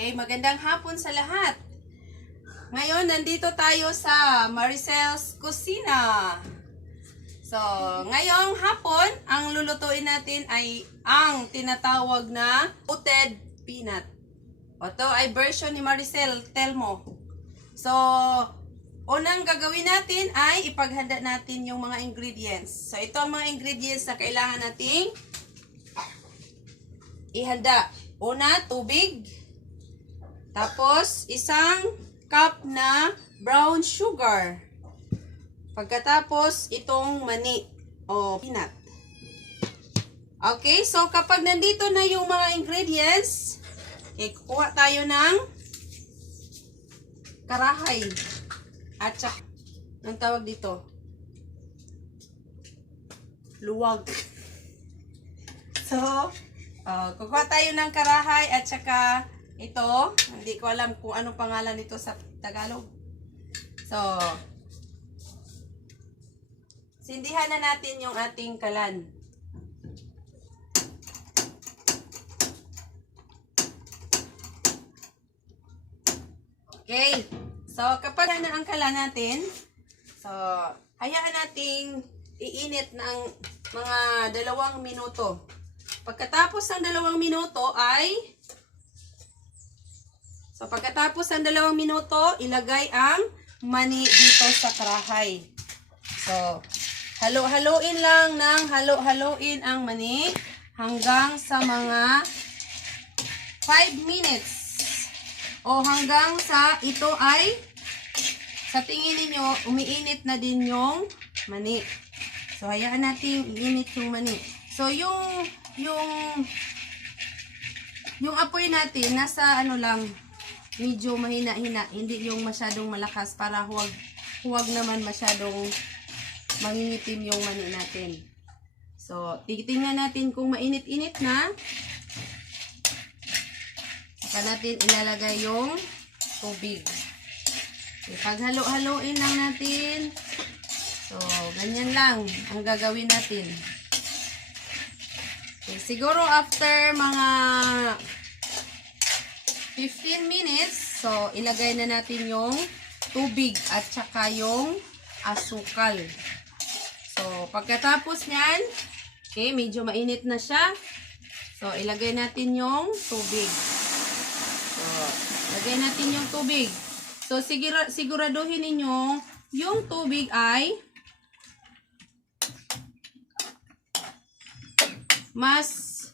Okay, magandang hapon sa lahat. Ngayon, nandito tayo sa Maricel's Kusina. So, ngayong hapon, ang lulutuin natin ay ang tinatawag na coated peanut. Ito ay version ni Maricel, Telmo. So, unang gagawin natin ay ipaghanda natin yung mga ingredients. So, ito ang mga ingredients na kailangan nating ihanda. Una, tubig. Tapos, isang cup na brown sugar. Pagkatapos, itong mani o peanut. Okay, so kapag nandito na yung mga ingredients, okay, kukuha tayo ng karahay. At saka, ang tawag dito? Luwag. So, kukuha tayo ng karahay at saka ito, hindi ko alam kung anong pangalan nito sa Tagalog. So, sindihan na natin yung ating kalan. Okay. So, kapag na ang kalan natin, so, hayaan nating iinit ng mga 2 minuto. Pagkatapos ng 2 minuto ay pagkatapos ng 2 minuto, ilagay ang mani dito sa karahay. So, halo-haloin lang ng halo-haloin ang mani hanggang sa mga 5 minutes. O hanggang sa ito ay, sa tingin ninyo, umiinit na din yung mani. So, hayaan natin iinit yung mani. So, yung apoy natin, nasa ano lang, medyo mahina-hina, hindi yung masyadong malakas para huwag naman masyadong mangingitim yung mani natin. So, titingnan natin kung mainit-init na. Saka natin ilalagay yung tubig. Okay, paghalo-haloin lang natin. So, ganyan lang ang gagawin natin. Okay, siguro after mga 15 minutes, so ilagay na natin yung tubig at saka yung asukal. So, pagkatapos nyan, okay, medyo mainit na siya. So, ilagay natin yung tubig. So, ilagay natin yung tubig. So, siguraduhin ninyo yung tubig ay mas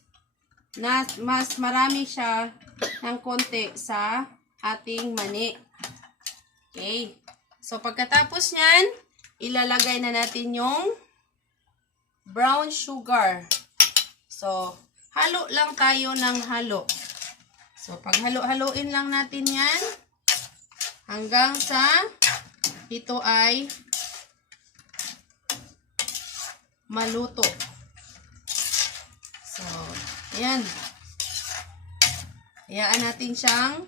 marami siya ng konti sa ating mani. Okay. So, pagkatapos nyan, ilalagay na natin yung brown sugar. So, halo lang tayo ng halo. So, pag halo-haloin lang natin yan hanggang sa ito ay maluto. So, ayan. Hayaan natin siyang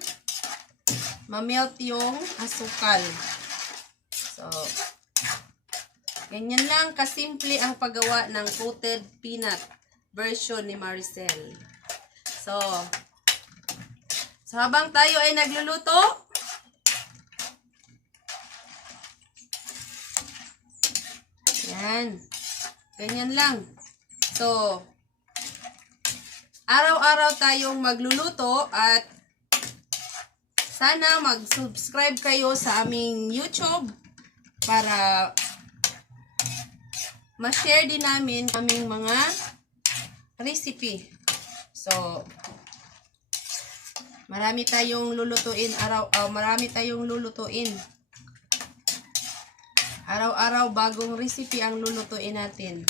ma-melt yung asukal. So, ganyan lang kasimple ang paggawa ng coated peanut version ni Maricel. So habang tayo ay nagluluto, yan. Ganyan lang. So, araw-araw tayong magluluto at sana mag-subscribe kayo sa aming YouTube para ma-share din namin aming mga recipe. So, marami tayong lulutuin Araw-araw bagong recipe ang lulutuin natin.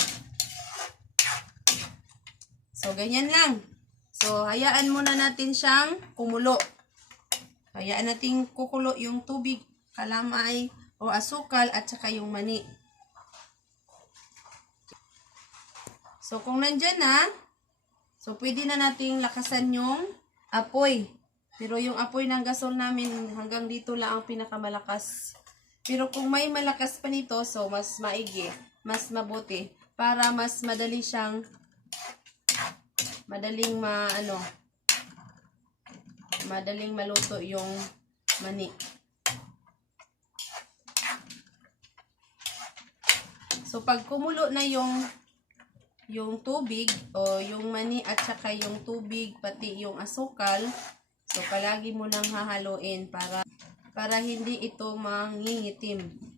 So, ganyan lang. So, hayaan muna natin siyang kumulo. Hayaan natin kukulo yung tubig, kalamay, o asukal, at saka yung mani. So, kung nandyan na, so, pwede na natin lakasan yung apoy. Pero yung apoy ng gasol namin, hanggang dito lang ang pinakamalakas. Pero kung may malakas pa nito, so, mas maigi, mas mabuti, para mas madali siyang madaling madaling maluto yung mani. So pag kumulo na yung tubig o yung mani at saka yung tubig pati yung asukal, so palagi mo nang hahaluin para hindi ito mangingitim.